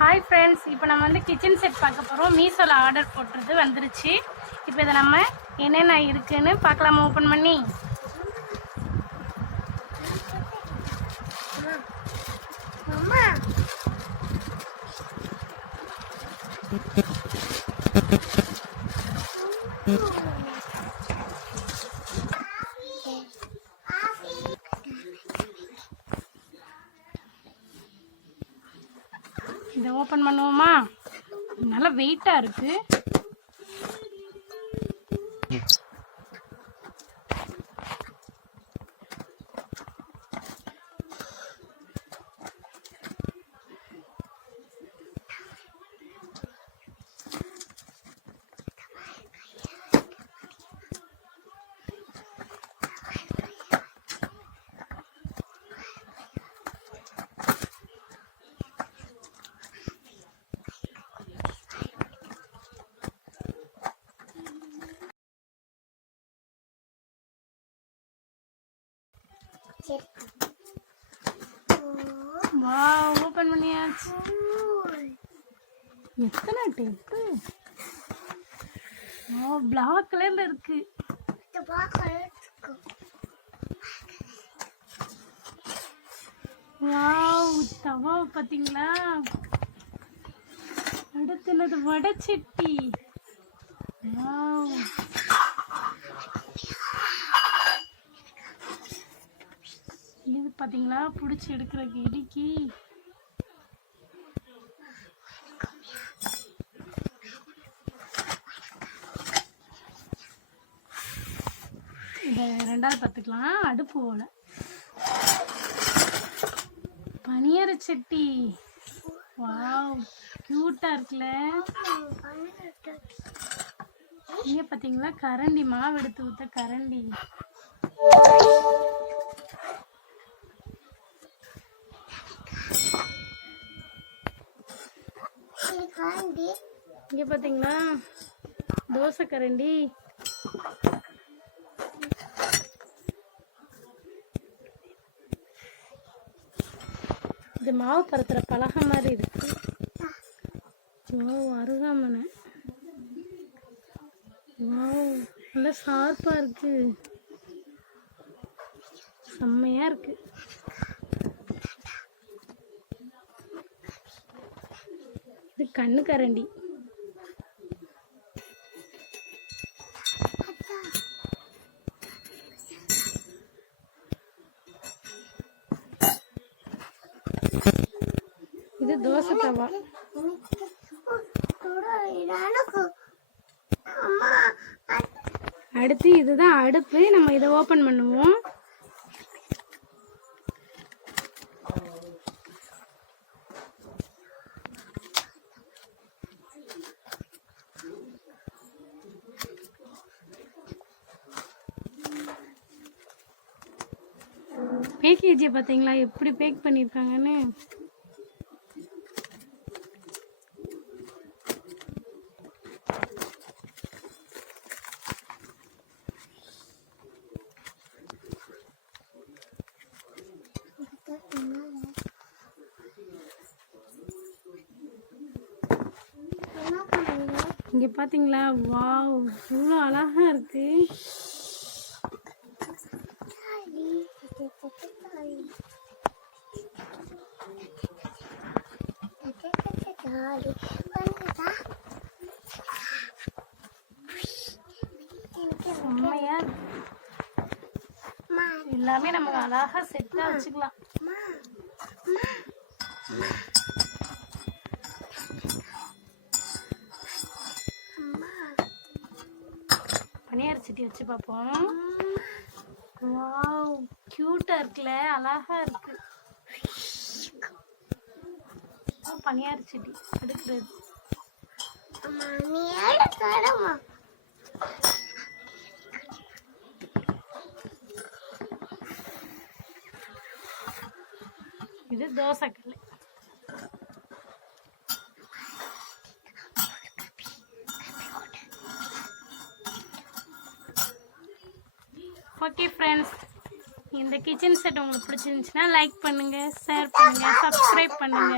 Hi friends, இப்போ நம்ம வந்து கிச்சன் செட் பார்க்க போகிறோம். மீஷோவில் ஆர்டர் போட்டுறது வந்துருச்சு. இப்போ இதை நம்ம என்னென்ன இருக்குன்னு பார்க்கலாம். ஓப்பன் பண்ணி இதை ஓப்பன் பண்ணுவோமா? நல்லா வெயிட்டாக இருக்கு. வாவ், ஓபன் பண்ணியாச்சு. எத்தனை டேப்பு! பிளாக் கலர்ல இருக்கு. வாவ், தவா பாத்தீங்களா? அடுத்தது வடச்சட்டி. வாவ், இது பாத்தீங்களா? பிடிச்சி எடுக்கிற இடிக்கி. இதை ரெண்டாவது பார்த்துக்கலாம். அடுப்பு ஓல பனியார சட்டி. வாவ், கியூட்டா இருக்குல்ல? இங்க பாத்தீங்களா? கரண்டி, மாவு எடுத்து ஊத்த கரண்டி. இங்க பாத்தீங்களா? தோசை கரண்டி. இது மாவு பருத்துற பலகை மாதிரி இருக்கு. அருகாமனை. நல்லா ஷார்ப்பா இருக்கு, செம்மையா இருக்கு. இது கண்ணு கரண்டி. இது தோசை தவா. அடுத்து இதுதான் அடுப்பு. நம்ம இதை ஓபன் பண்ணுவோம். பேக்கேஜை பார்த்தீங்களா எப்படி பேக் பண்ணியிருக்காங்கன்னு? இங்க பாத்தீங்களா? வாவ், இவ்வளோ அழகா இருக்கு. செம்மையா இருக்கு. எல்லாமே நமக்கு அழகா செட்டா வச்சுக்கலாம். பனியார சட்டி வச்சு பார்ப்போம். வாவ், கியூட்டா இருக்குல்ல? அழகா இருக்கு. பனியார சட்டி எடுக்கிறது. இது தோசைக்கல். ஓகே ஃப்ரெண்ட்ஸ், இந்த கிச்சன் செட் உங்களுக்கு பிடிச்சிருந்துச்சுன்னா லைக் பண்ணுங்க, ஷேர் பண்ணுங்க, சப்ஸ்கிரைப் பண்ணுங்க.